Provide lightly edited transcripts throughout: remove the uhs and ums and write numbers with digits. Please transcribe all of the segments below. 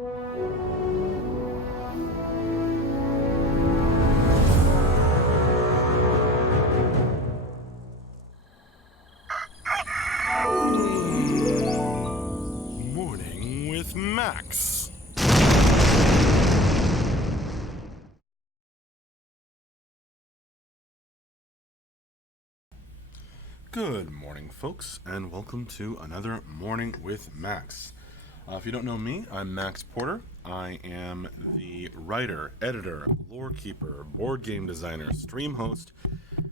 Morning with Max. Good morning, folks, and welcome to another Morning with Max. If you don't know me, I'm Max Porter. I am the writer, editor, lore keeper, board game designer, stream host,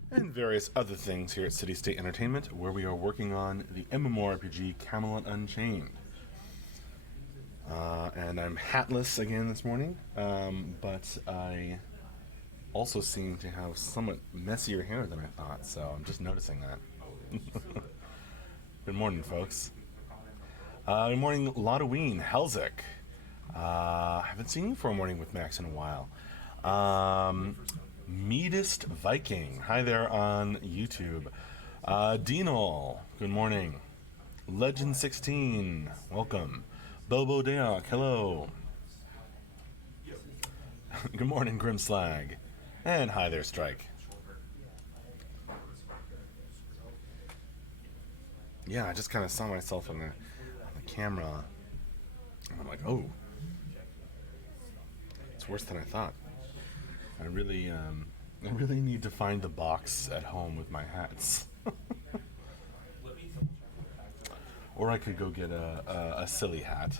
and various other things here at City State Entertainment, where we are working on the MMORPG Camelot Unchained. And I'm hatless again this morning, but I also seem to have somewhat messier hair than I thought, so I'm just noticing that. Good morning, folks. Good morning, Lotoween, Helzik. I haven't seen you for a morning with Max in a while. Meadist Viking, hi there on YouTube. Dinol, good morning. Legend 16, welcome. Bobo Deok, hello. Good morning, Grimslag. And hi there, Strike. Yeah, I just kind of saw myself on the camera. And I'm like, oh, it's worse than I thought. I really need to find the box at home with my hats. Or I could go get a silly hat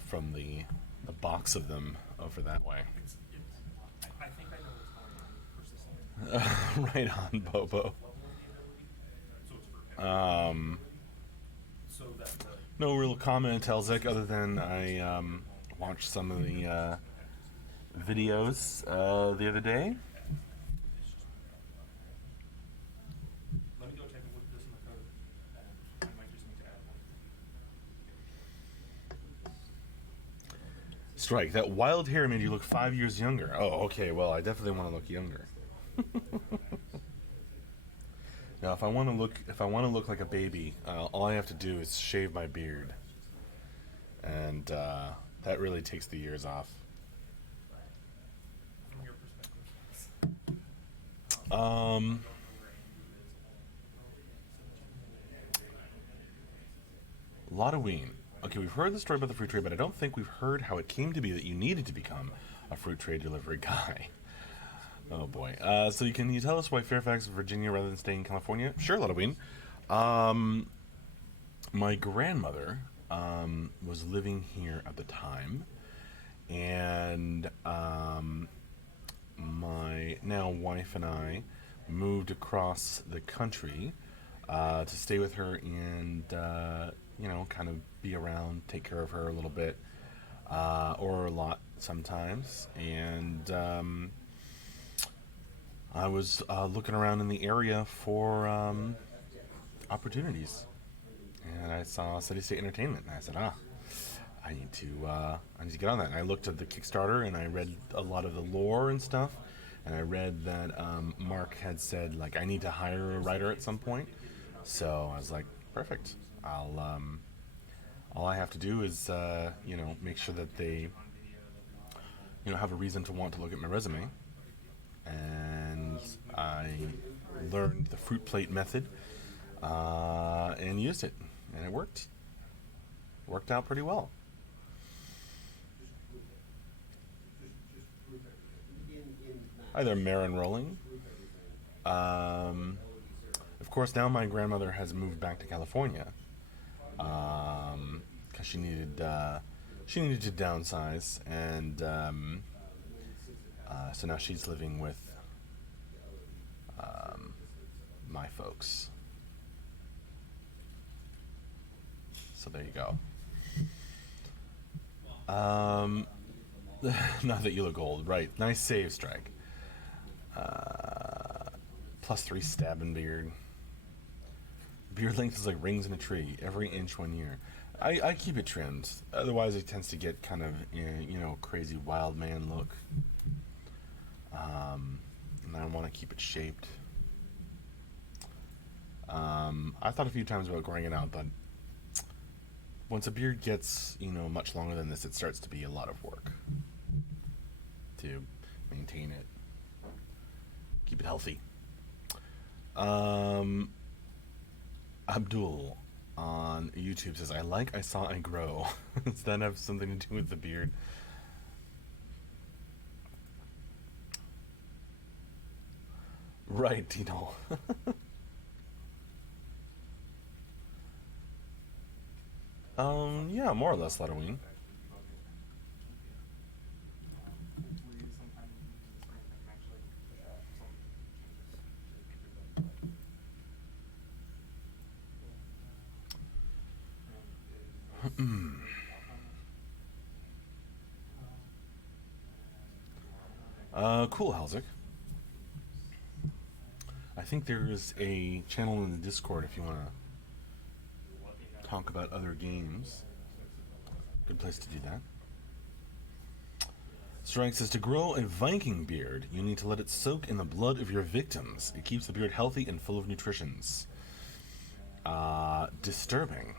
from the box of them over that way. Right on, Bobo. No real comment, Telzik, other than I watched some of the videos the other day. Let me go take a look at this in the code. I might just need to add one. Strike, that wild hair made you look 5 years younger. Oh, okay, well, I definitely want to look younger. Now, if I want to look like a baby, all I have to do is shave my beard, and that really takes the years off. From your perspective. Lotoween. Okay, we've heard the story about the fruit trade, but I don't think we've heard how it came to be that you needed to become a fruit trade delivery guy. Oh boy. So can you tell us why Fairfax, Virginia, rather than staying in California? Sure, Lotoween. My grandmother was living here at the time, and my now wife and I moved across the country to stay with her and kind of be around, take care of her a little bit, or a lot sometimes, and I was looking around in the area for opportunities, and I saw City State Entertainment, and I said, I need to get on that. And I looked at the Kickstarter, and I read a lot of the lore and stuff, and I read that Mark had said, like, I need to hire a writer at some point. So I was like, perfect. All I have to do is make sure that they have a reason to want to look at my resume. And I learned the fruit plate method and used it, and it worked. Worked out pretty well. Hi there, Marin Rolling. Of course, now my grandmother has moved back to California because she needed to downsize, and so now she's living with my folks. So there you go. Not that you look old, right? Nice save, Strike. +3 stab and beard. Beard length is like rings in a tree, every inch 1 year. I keep it trimmed, otherwise it tends to get kind of crazy wild man look. And I want to keep it shaped. I thought a few times about growing it out, but once a beard gets, much longer than this, it starts to be a lot of work to maintain it, keep it healthy. Abdul on YouTube says, I saw I grow. Does that have something to do with the beard? Right, Tino. Yeah, more or less Halloween. Cool, Halzik. I think there's a channel in the Discord if you want to talk about other games. Good place to do that. Strike says, to grow a Viking beard, you need to let it soak in the blood of your victims. It keeps the beard healthy and full of nutritions. Disturbing.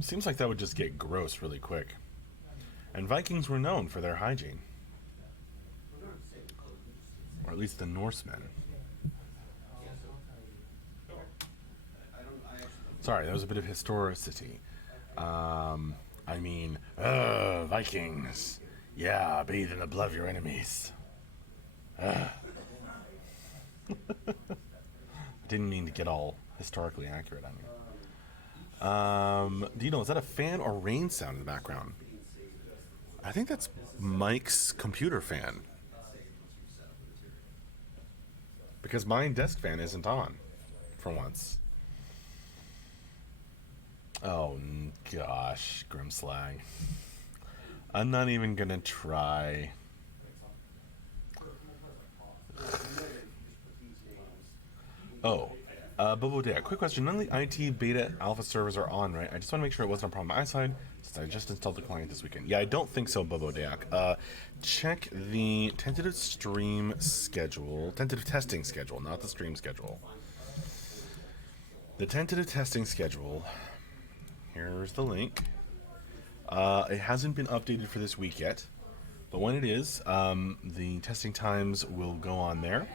Seems like that would just get gross really quick. And Vikings were known for their hygiene. Or at least the Norsemen. Sorry, that was a bit of historicity. Vikings. Yeah, bathe in the blood of your enemies. Didn't mean to get all historically accurate on you. Dino, is that a fan or rain sound in the background? I think that's Mike's computer fan. Because my desk fan isn't on, for once. Oh, gosh, Grimslag. I'm not even gonna try. Oh, Bobo Dea, quick question. None of the IT beta alpha servers are on, right? I just want to make sure it wasn't a problem on my side, since I just installed the client this weekend. Yeah, I don't think so, Bobo Dea. Check the tentative stream schedule, tentative testing schedule, not the stream schedule. The tentative testing schedule, here's the link. It hasn't been updated for this week yet, but when it is, the testing times will go on there.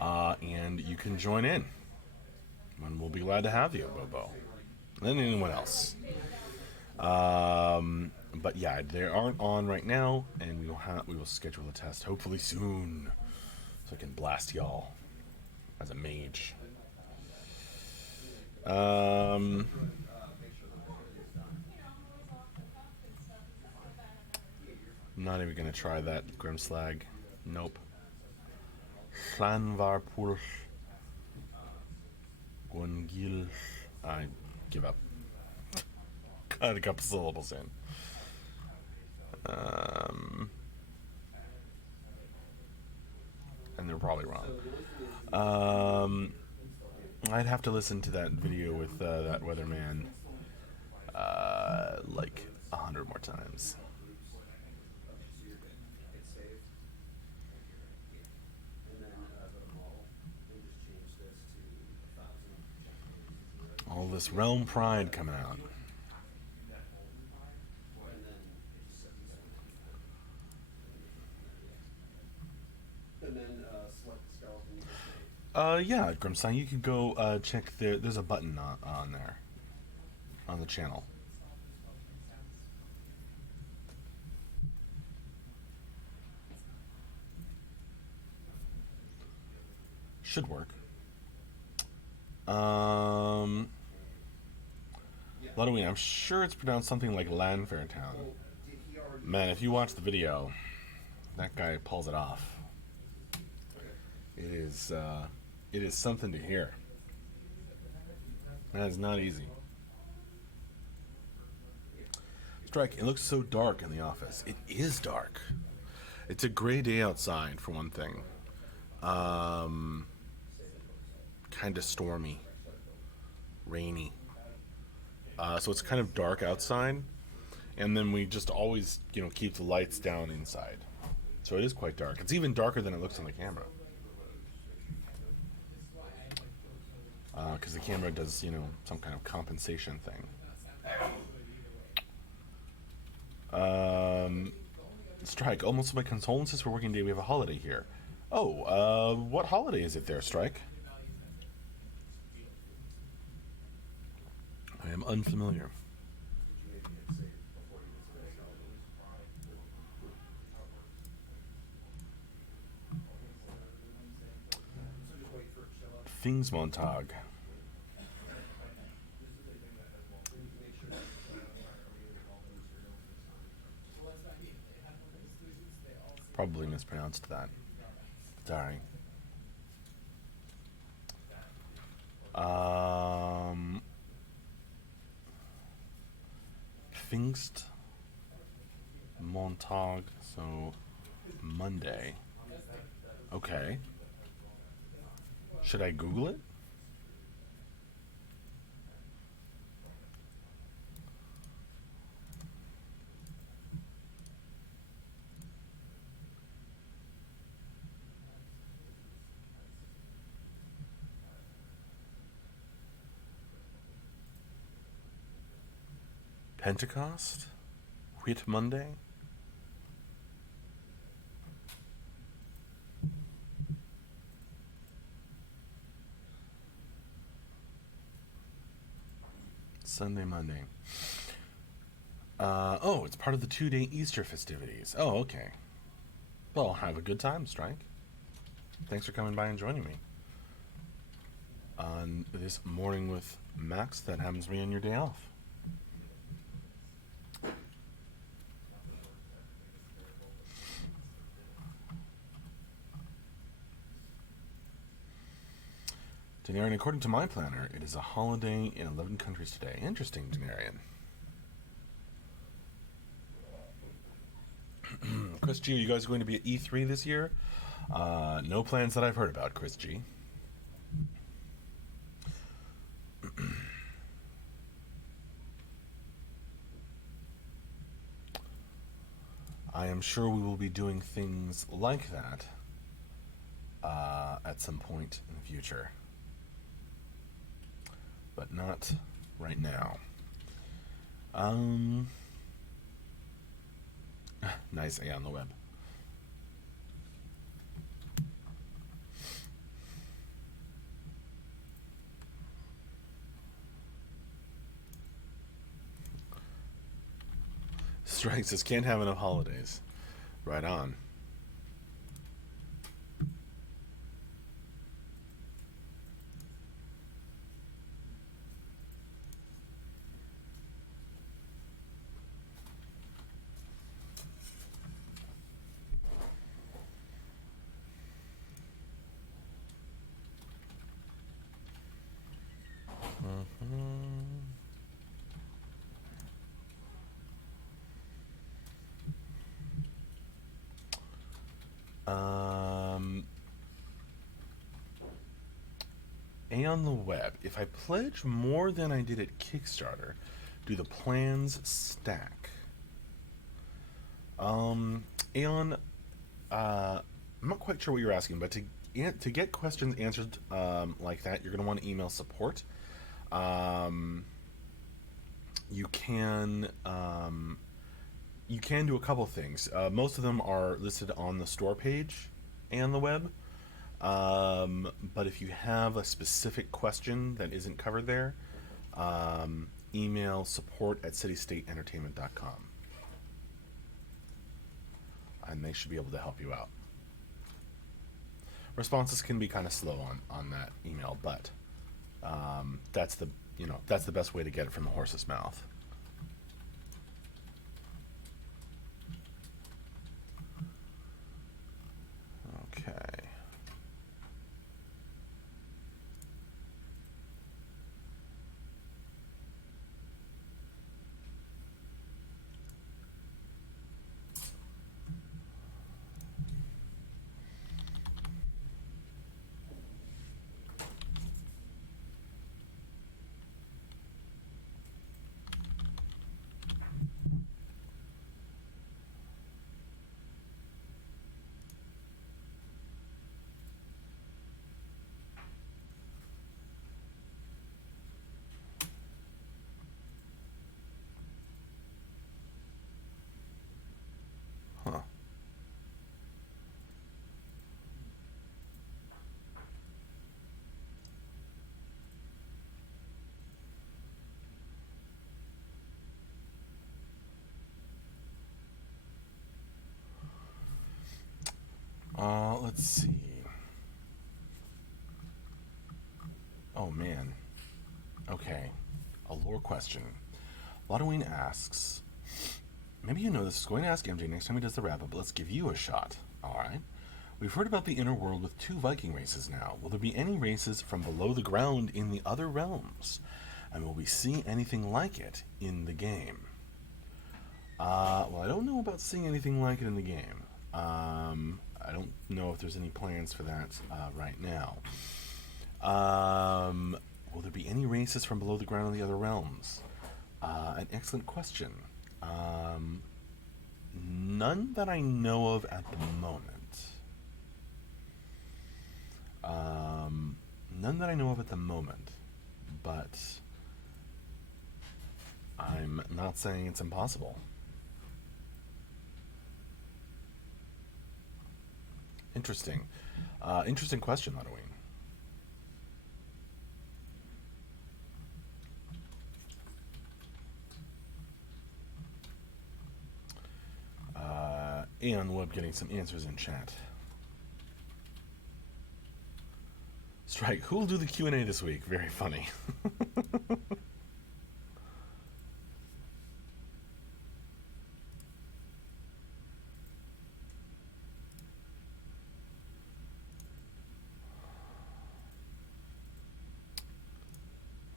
And you can join in. And we'll be glad to have you, Bobo. And anyone else. But yeah, they aren't on right now, and we will schedule a test hopefully soon, so I can blast y'all as a mage. Not even gonna try that, Grimslag. Nope. Llanvarpwll Gwangil. I give up. Got a couple syllables in. And they're probably wrong. I'd have to listen to that video with that weatherman like 100 more times. All this Realm Pride coming out. Yeah, Grimstein, you could go check there's a button on there, on the channel. Should work. Halloween, I'm sure it's pronounced something like Lanfairtown. Man, if you watch the video, that guy pulls it off. It is something to hear. That is not easy. Strike, it looks so dark in the office. It is dark. It's a gray day outside, for one thing. Kind of stormy. Rainy. So it's kind of dark outside. And then we just always, keep the lights down inside. So it is quite dark. It's even darker than it looks on the camera. because the camera does, some kind of compensation thing. Strike, almost my condolences for working day. We have a holiday here. Oh, what holiday is it there, Strike? I am unfamiliar. Pfingstmontag. Probably mispronounced that. Sorry. Pfingstmontag, so Monday. Okay. Should I Google it? Pentecost? Whit Monday? Sunday, Monday. Oh, it's part of the 2-day Easter festivities. Oh, okay. Well, have a good time, Strike. Thanks for coming by and joining me on this morning with Max that happens to be on your day off. Denarian, according to my planner, it is a holiday in 11 countries today. Interesting, Denarian. Chris G, are you guys going to be at E3 this year? No plans that I've heard about, Chris G. I am sure we will be doing things like that at some point in the future. But not right now. Nice A on the web. Strike says can't have enough holidays. Right on. A on the web. If I pledge more than I did at Kickstarter, do the plans stack? Aeon, I'm not quite sure what you're asking, but to get questions answered like that, you're going to want to email support. You can do a couple things. Most of them are listed on the store page and the web. But if you have a specific question that isn't covered there, email support@citystateentertainment.com. And they should be able to help you out. Responses can be kind of slow on that email, but that's the best way to get it from the horse's mouth. Okay. Let's see. Oh man. Okay. A lore question. Lotoween asks, maybe you know this is going to ask MJ next time he does the wrap up, but let's give you a shot. Alright. We've heard about the inner world with 2 Viking races now. Will there be any races from below the ground in the other realms? And will we see anything like it in the game? Well, I don't know about seeing anything like it in the game. I don't know if there's any plans for that right now. Will there be any races from below the ground in the other realms? An excellent question. None that I know of at the moment. None that I know of at the moment, but I'm not saying it's impossible. Interesting. Interesting question, Halloween. And we're getting some answers in chat. Strike, who will do the Q&A this week? Very funny.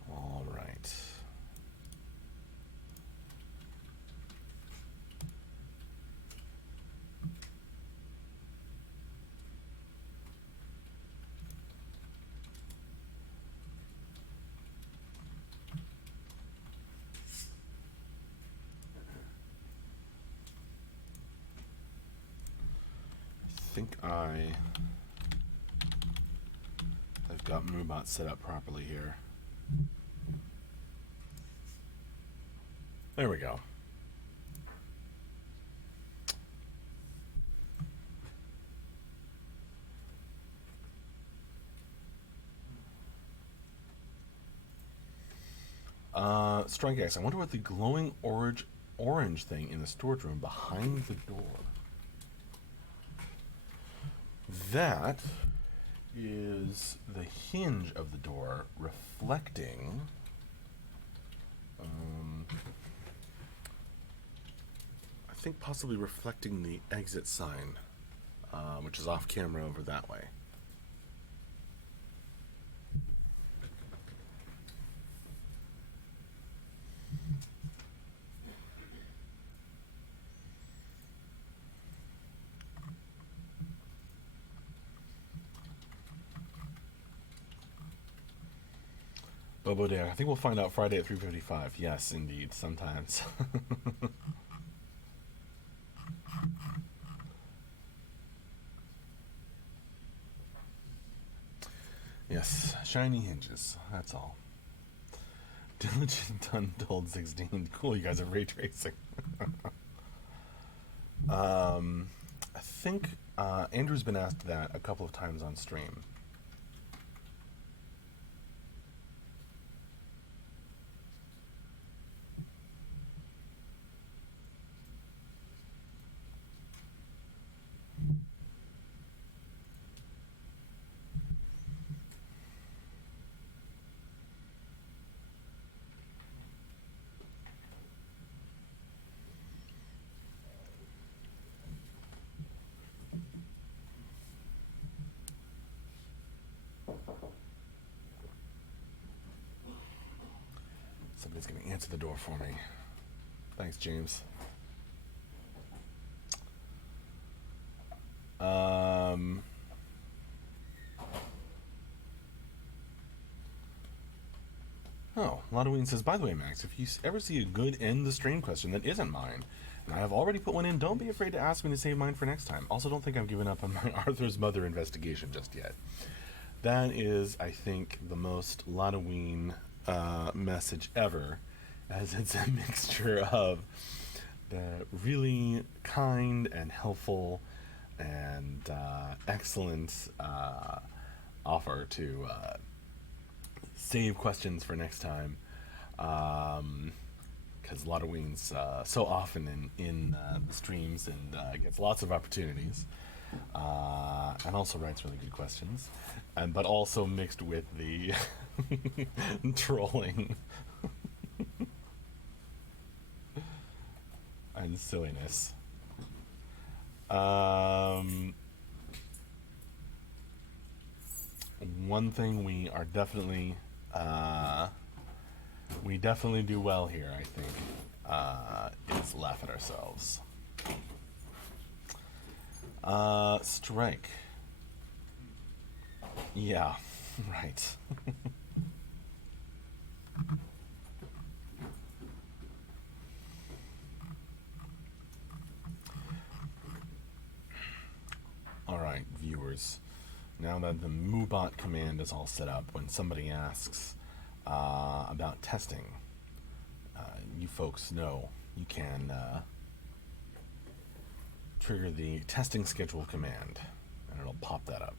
All right. I think I've got Moobot set up properly here. There we go. Strike X, I wonder what the glowing orange thing in the storage room behind the door. That is the hinge of the door reflecting I think possibly reflecting the exit sign, which is off camera over that way. Bobo Dare, I think we'll find out Friday at 3:55. Yes, indeed, sometimes. Yes, shiny hinges, that's all. Diligent Untold 16. Cool, you guys are ray tracing. I think Andrew's been asked that a couple of times on stream. Somebody's going to answer the door for me. Thanks, James. Oh, Lotoween says, by the way, Max, if you ever see a good end the stream question that isn't mine, and I have already put one in, don't be afraid to ask me to save mine for next time. Also, don't think I've given up on my Arthur's mother investigation just yet. That is, I think, the most Lotoween message ever, as it's a mixture of the really kind and helpful and excellent offer to save questions for next time, because Lotoween's so often in the streams and gets lots of opportunities. and also writes really good questions, but also mixed with the trolling and silliness. One thing we definitely do well here, I think, is laugh at ourselves. Strike. Yeah, right. All right, viewers. Now that the MooBot command is all set up, when somebody asks about testing, you folks know you can trigger the testing schedule command, and it'll pop that up.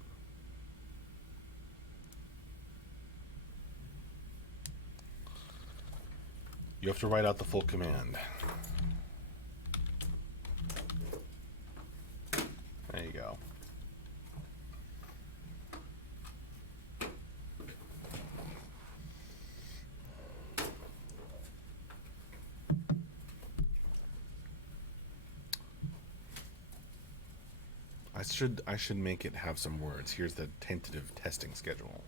You have to write out the full command. There you go. I should make it have some words. Here's the tentative testing schedule.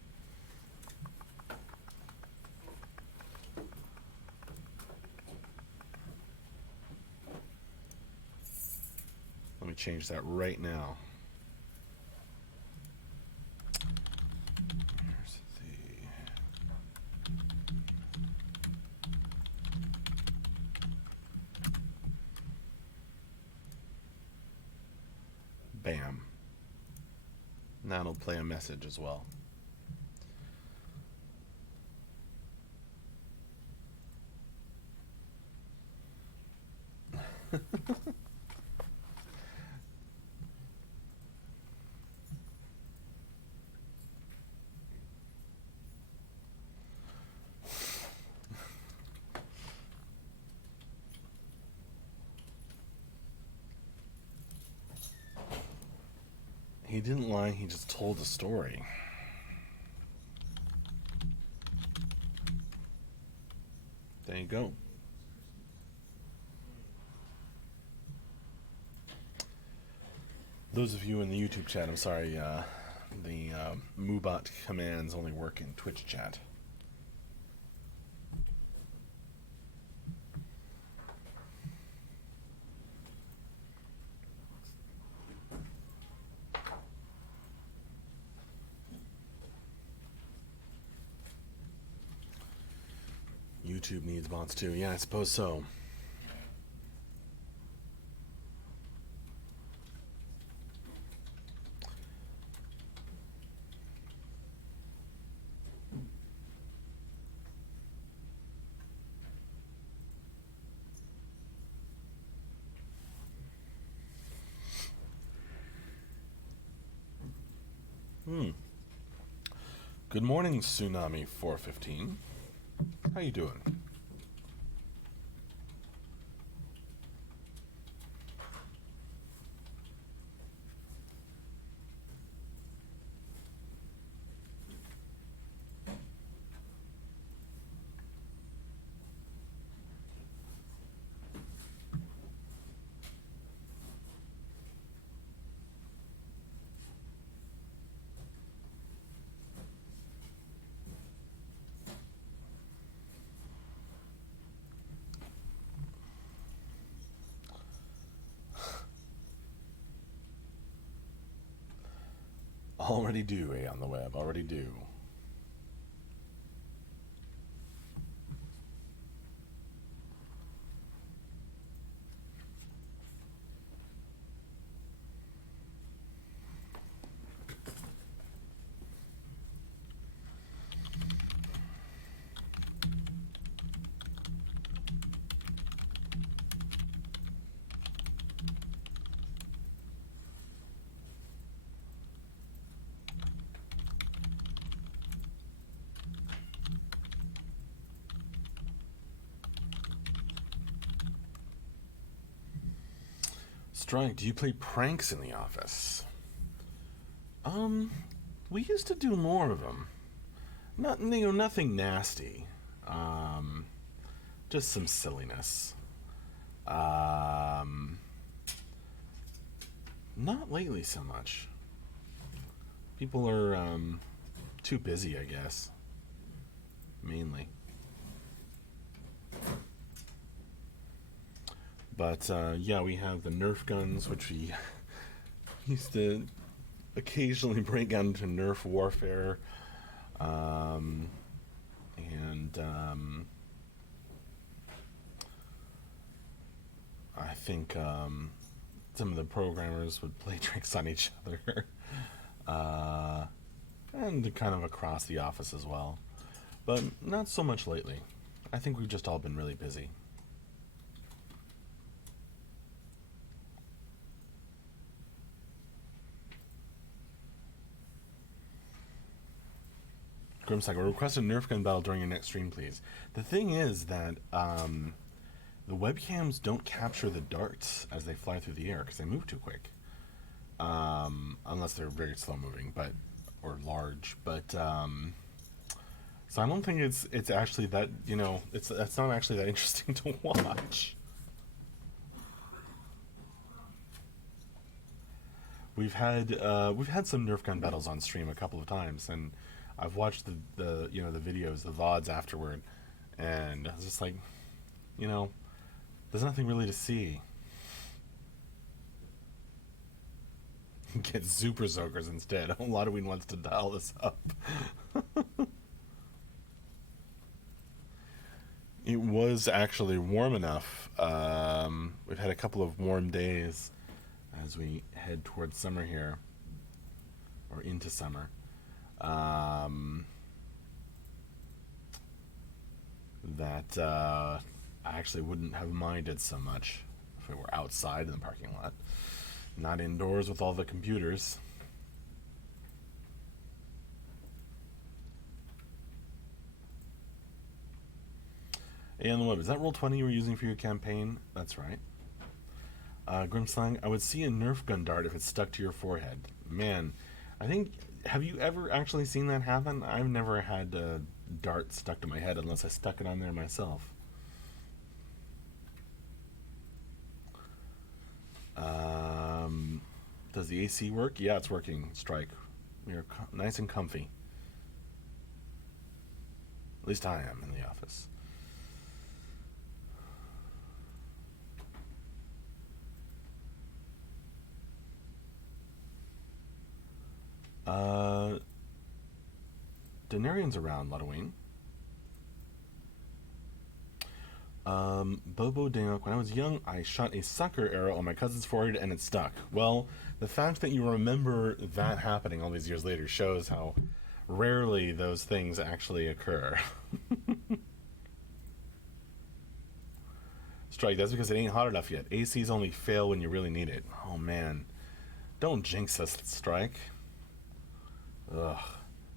Let me change that right now. Here's bam. Now it'll play a message as well. He didn't lie, he just told a story. There you go. Those of you in the YouTube chat, I'm sorry, the MooBot commands only work in Twitch chat. YouTube needs bots too. Yeah, I suppose so. Good morning, Tsunami 415. How you doing? Already do, on the web. Already do. Strike, do you play pranks in the office? Um, we used to do more of them. Not, nothing nasty. Um, just some silliness. Um, Not lately so much. People are too busy, I guess. Mainly. But yeah, we have the Nerf guns, which we used to occasionally break out into Nerf warfare. Um, and I think some of the programmers would play tricks on each other. uh, and kind of across the office as well. But not so much lately. I think we've just all been really busy. Grimsack, request a Nerf gun battle during your next stream, please. The thing is that the webcams don't capture the darts as they fly through the air because they move too quick. Unless they're very slow moving, or large. But so I don't think it's actually that it's not actually that interesting to watch. We've had some Nerf gun battles on stream a couple of times, and I've watched the videos, the VODs afterward, and I was just like, there's nothing really to see. Get Super Zokers instead. Halloween wants to dial this up. It was actually warm enough. We've had a couple of warm days as we head towards summer here, or into summer. That I actually wouldn't have minded so much if we were outside in the parking lot, not indoors with all the computers. Hey, on the web, is that Roll20 you were using for your campaign? That's right. Grimslang, I would see a Nerf gun dart if it stuck to your forehead. Man, I think, have you ever actually seen that happen? I've never had a dart stuck to my head unless I stuck it on there myself. Does the AC work? Yeah, it's working, Strike. You're nice and comfy. At least I am in the office. Denarian's around, Ludwing. Bobo Daniel, when I was young, I shot a sucker arrow on my cousin's forehead and it stuck. Well, the fact that you remember that happening all these years later shows how rarely those things actually occur. Strike, that's because it ain't hot enough yet. ACs only fail when you really need it. Oh, man. Don't jinx us, Strike. Ugh.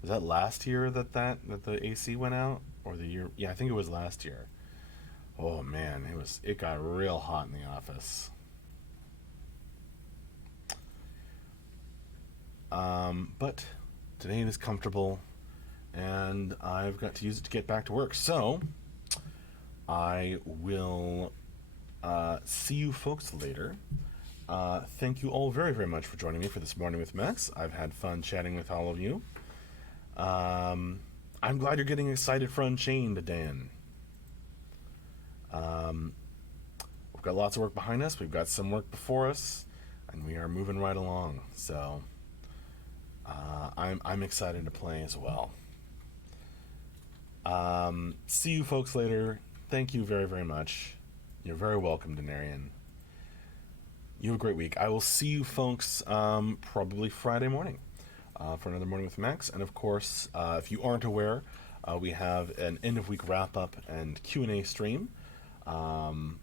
Was that last year that the AC went out? Or the year? Yeah, I think it was last year. Oh man, it got real hot in the office. But today it is comfortable, and I've got to use it to get back to work. So I will see you folks later. Thank you all very, very much for joining me for this morning with Max. I've had fun chatting with all of you. I'm glad you're getting excited for Unchained, Dan. We've got lots of work behind us. We've got some work before us, and we are moving right along. So I'm excited to play as well. See you folks later. Thank you very, very much. You're very welcome, Denarian. You have a great week. I will see you folks probably Friday morning for another Morning with Max. And of course, if you aren't aware, we have an end of week wrap up and Q&A stream on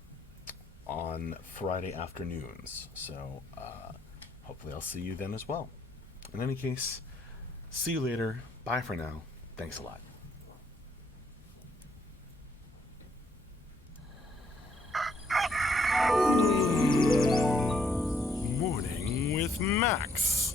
Friday afternoons. So hopefully I'll see you then as well. In any case, see you later. Bye for now. Thanks a lot. Morning with Max.